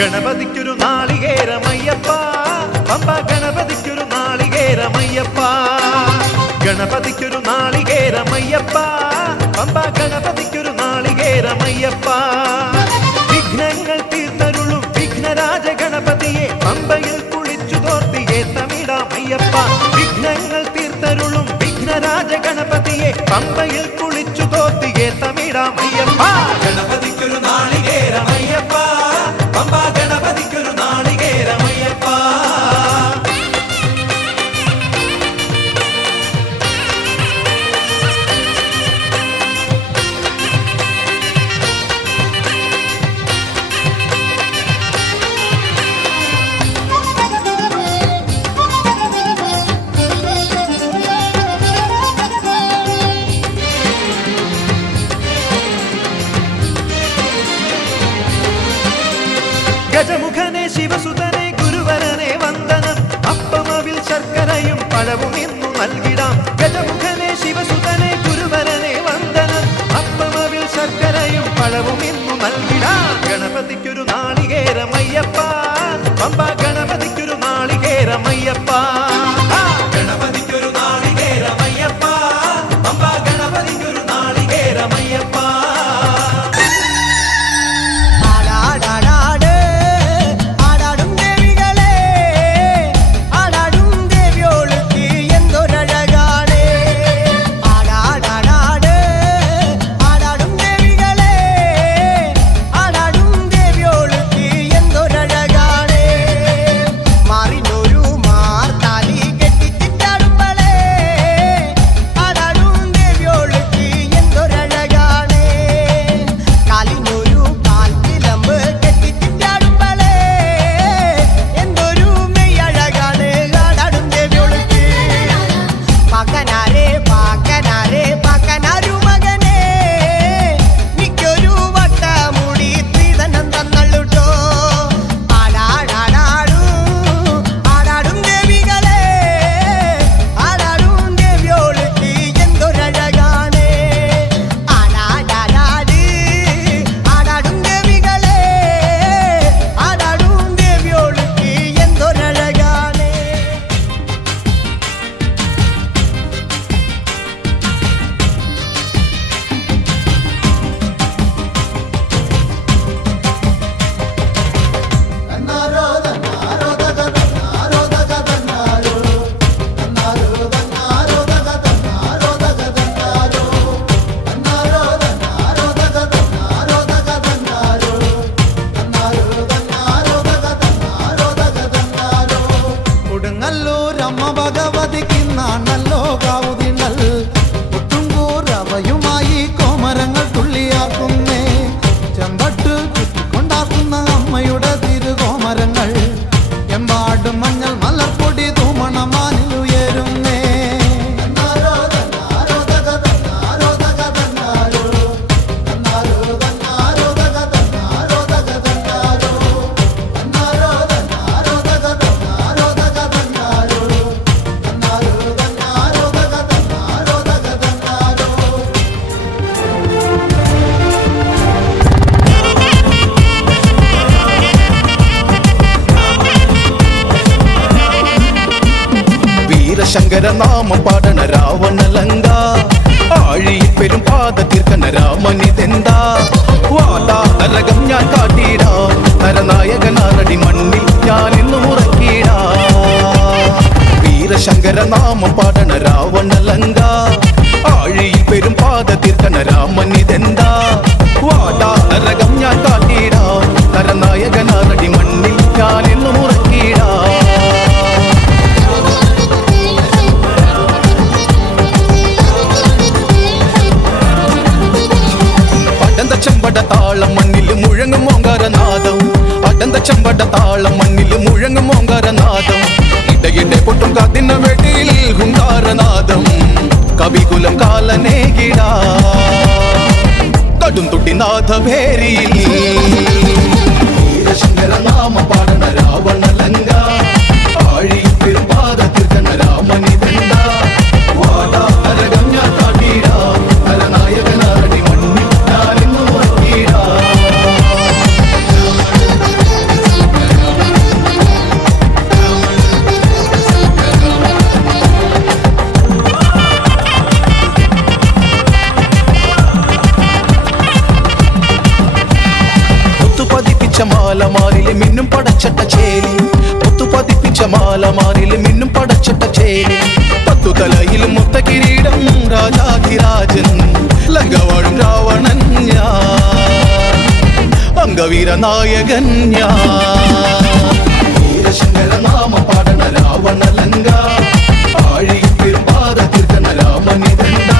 ഗണപതിക്കൊരു നാളികേരമയ്യപ്പ, പമ്പ ഗണപതിക്കൊരു നാളികേരമയ്യപ്പ, ഗണപതിക്കൊരു നാളികേരമയ്യപ്പ, പമ്പ ഗണപതിക്കൊരു നാളികേരമയ്യപ്പ. വിഘ്നങ്ങൾ തീർത്തരുളും വിഘ്നരാജ ഗണപതിയെ പമ്പയിൽ കുളിച്ചു തോർത്തിയെ തമിഴാമയ്യപ്പ. വിഘ്നങ്ങൾ തീർത്തരുളും വിഘ്നരാജ ഗണപതിയെ പമ്പയിൽ കുളിച്ചു തോർത്തിയെ തമിഴാമയ്യപ്പ. ഗണപതിക്കൊരു നാളികേരമയ്യപ്പ, പമ്പ ഗണപതിക്കൊരു നാളികേരമയ്യപ്പ. ഗജമുഖനെ ശിവസുതനെ ഗുരുവരനെ വന്ദനം, അപ്പമവിൽ ശർക്കരയും പഴവും ഇന്നു നൽകിടാം. ഗജമുഖനെ ശിവസുതനെ ഗുരുവരനെ വന്ദനം, അപ്പമവിൽ ശർക്കരയും പഴവും ഇന്നു നൽകിടാം. ഗണപതിക്കൊരു നാളികേരമയ്യപ്പ, പമ്പ ഗണപതിക്കൊരു നാളികേരമയ്യപ്പ. ഗണപതിക്കൊരു നാളികേരമയ്യപ്പ, പമ്പ ഗണപതിക്കൊരു നാളികേരമയ്യപ്പ. ശങ്കരനാമം പാടണ രാവണലങ്ക, ആഴിയിൽ പെരും പാത തീർക്കണ രാമനിതെന്താ. വാതാ നരകം ഞാൻ കാട്ടിടാ, നരനായകനാറടി മണ്ണിൽ ഞാൻ ഇന്നും ഉറക്കിടാ. വീരശങ്കരനാമം പാടണ രാവണലങ്ക, ആഴിയിൽ പെരും പാത തീർക്കണ രാമനിതെന്താ. വാതാ നരകം ഞാൻ കാട്ടിടാ, നരനായകനാറടി മണ്ണിൽ ഞാൻ ഇന്നും ഉറക്കിടാ. ചെമ്പട താളം മണ്ണിൽ മുഴങ്ങും ഓങ്കാരനാദം, അടന്ത ചെമ്പട താളം മണ്ണിൽ മുഴങ്ങും ഓങ്കാരനാദം. ഇടയിടെ പൊട്ടും കാത്തിന വെടിയിൽ ഹുങ്കാരനാദം, കവികുലം കാലനേകിടാ കടും തുട്ടിനാഥഭേരിയിൽ. വീരശങ്കരനാമം പാടണ രാവണലങ്ക, ആഴിയിൽ പെരുമ്പാത തീർക്കണ രാമനിതെന്താ. വാടാ നരകം ഞാൻ കാട്ടിടാ, നരനായകനാടി മണ്ണിൽ ഞാനിന്നു ഉറക്കിടാ. വീരനായകൻ ഞാൻ വീരശങ്കര നാമ പാടണ രാവണലങ്ക ആഴിയിൽ പെരുമ്പാത തീർക്കണ രാമനിതണ്ട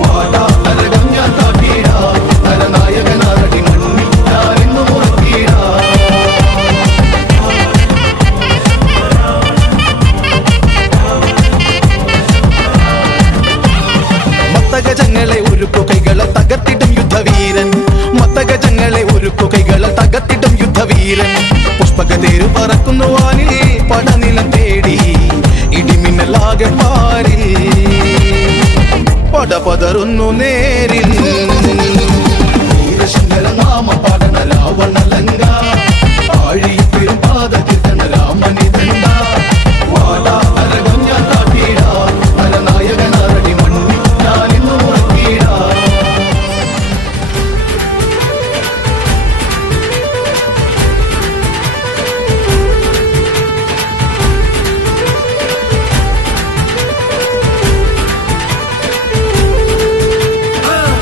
വാടാ നരകം ഞാൻ കാട്ടിടാ നരനായകനാരടി മണ്ണിൽ ഞാനിന്നു മുറക്കിടാ മത്തഗജങ്ങളെ ഉരുക്കുകൈകളെ തകർത്തിട്ടും യുദ്ധവീരൻ മത്തഗജങ്ങളെ ഉരുക്കുകൈകളെ തകർത്തിട്ടും യുദ്ധവീരൻ പുഷ്പകതേരു പറക്കുന്നു വാനിൽ പടനിലം തേടി ഇടിമിന്നലാകെ പാരിൽ പടപതറുന്നു നേരിൽ വീരശങ്കര നാമ പാടണ രാവണലങ്ക ആഴിയിൽ പെരുമ്പാത തീർക്കണ രാമനിതണ്ട വാടാ നരകം ഞാൻ കാട്ടിടാ നരനായകനാരടി മണ്ണിൽ ഞാനിന്നു ഉറക്കിടാ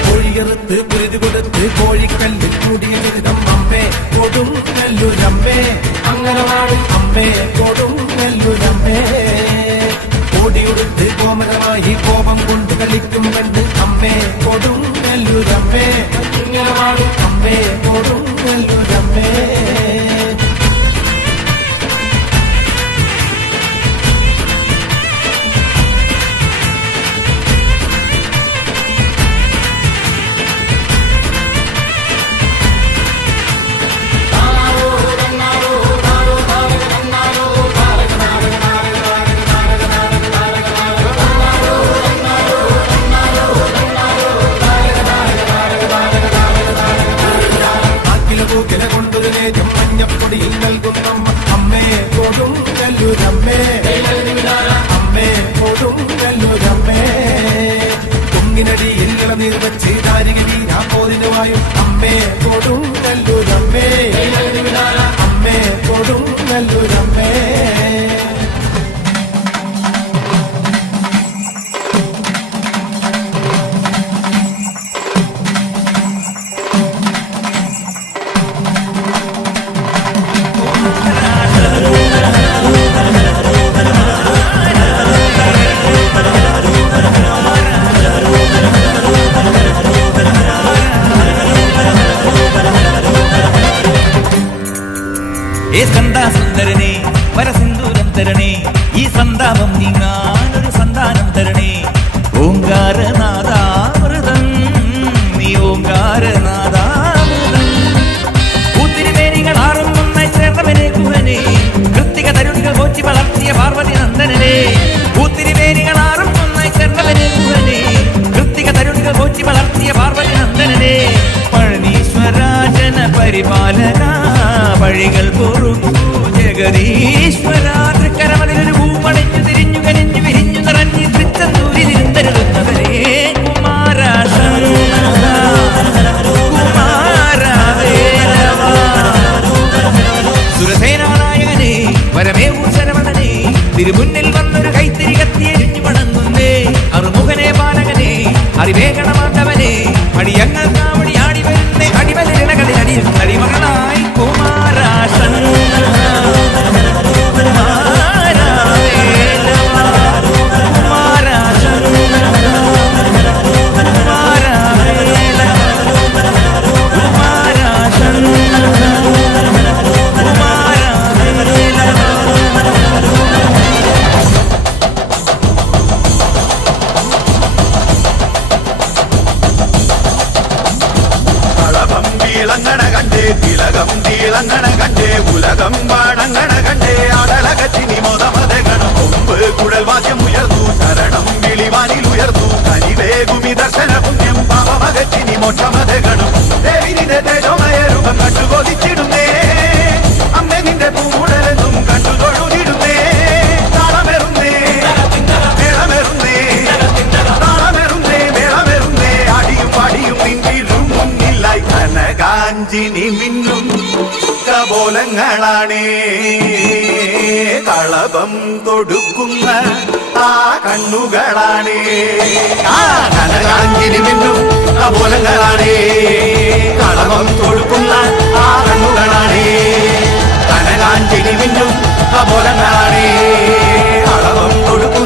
കോഴിയറുത്ത് കുരുതി കൊടുത്ത് കോഴിക്കല്ലിൽ കൂടിയ ദുരിതം അമ്മേ കൊടുങ്ങല്ലൂരമ്മേ അങ്കനവാടി അമ്മേ കൊടുങ്ങല്ലൂരമ്മേ ഓടിയുടുത്ത് കോമരമായി കോപം കൊണ്ട് കളിക്കും കണ്ട് അമ്മേ കൊടുങ്ങല്ലൂരമ്മേ അങ്കനവാടി അമ്മേ കൊടുങ്ങല്ലൂരമ്മേ കില കൊണ്ടൊരു നേരം മഞ്ഞപ്പൊടിയിൽ നൽകുന്നമ്മ അമ്മേ കൊടുങ്ങല്ലൂരമ്മേ അമ്മേ കൊടുങ്ങല്ലൂരമ്മേ കുങ്ങിനടിയിൽ ഇളനീർ വെച്ച് ദാരികി പോതിനുവായും അമ്മേ കൊടുങ്ങല്ലൂരമ്മേ അമ്മേ കൊടുങ്ങല്ലൂരമ്മേ ഏ സ്കന്ദസുന്ദരനെ വരസിന്ദൂരം തരണേ ഈ സന്താപം നീങ്ങാനൊരു സന്താനം തരണേ ഓങ്കാരനാദാമൃതം നീ ഓങ്കാരനാദാമൃതം പൂത്തിരിമേനികൾ ആറും ഒന്നായി ചേർന്നവനെ കുഹനെ കൃത്തിക തരുണികൾ പോറ്റി വളർത്തിയ പാർവതി നന്ദനനെ പൂത്തിരിമേനികൾ ആറും ഒന്നായി ചേർന്നവനെ കുഹനെ കൃത്തിക തരുണികൾ പോറ്റി വളർത്തിയ പാർവതി നന്ദനനെ പഴനീശ്വരാജന പരിപാലന വഴികൾ പൊറുക്കൂ ജഗദീശ്വര തൃക്കരമതിലൊരു പൂമണഞ്ഞു തിരിഞ്ഞു കനിഞ്ഞു വിരിഞ്ഞു നിറഞ്ഞു തൃച്ചന്തൂരിലിരുന്നരുളുന്നവരേ കുമാര സുരസേനാനായകനെ വരമേവൂ ശരവണനെ തിരുമുന്നിൽ വന്നൊരു കൈത്തിരി കത്തിയെരിഞ്ഞു പണങ്ങുന്നേ അറുമുഖനെ ബാലകനെ അറിവേഗണമാണ്ടവനെ അടിയങ്ങൾ കാവടി ആടി വരുന്നേ അടിമലിടകളിൽ അടിയും അടിമകളായി കുമാരാശൻ തിളങ്ങണ കണ്ടേ തിലകം തിളങ്ങണ കണ്ടേ ഉലകം പാടങ്ങണ കണ്ടേ അടലകച്ചിനി മൊതമതകണം കൊമ്പ് കുഴൽ വാദ്യം ഉയർന്നു ശരണം വിളിവാനിൽ ഉയർന്നു കനിവേഗുമി ദർശന പുണ്യം പാപമകച്ചിനി മോക്ഷമതകണം ദേവി നിന്റെ തേജോമയ രൂപം കണ്ടു കൊതിച്ചിടുന്നേ അമ്മ നിന്റെ പൂമുടലെന്നും കണ്ടു തൊഴുതിടുന്നേ താളമെറുന്നേ മേളമെറുന്നേ താളമെറുന്നേ മേളമെറുന്നേ അടിയും പാടിയും നിന്നിലും മുന്നിലായി കനകാഞ്ചിനി മിന്നും കബോലങ്ങളാണേ കളഭം തൊടുക്കുന്ന ആ കണ്ണുകളാണ് കനകാഞ്ചിരി മിന്നും കപോലങ്ങളാണ് കളവം തൊടുക്കുന്ന ആ കണ്ണുകളാണ് കനകാഞ്ചിരി മിന്നും കപോലങ്ങളാണ് കളവം തൊടുക്കുന്ന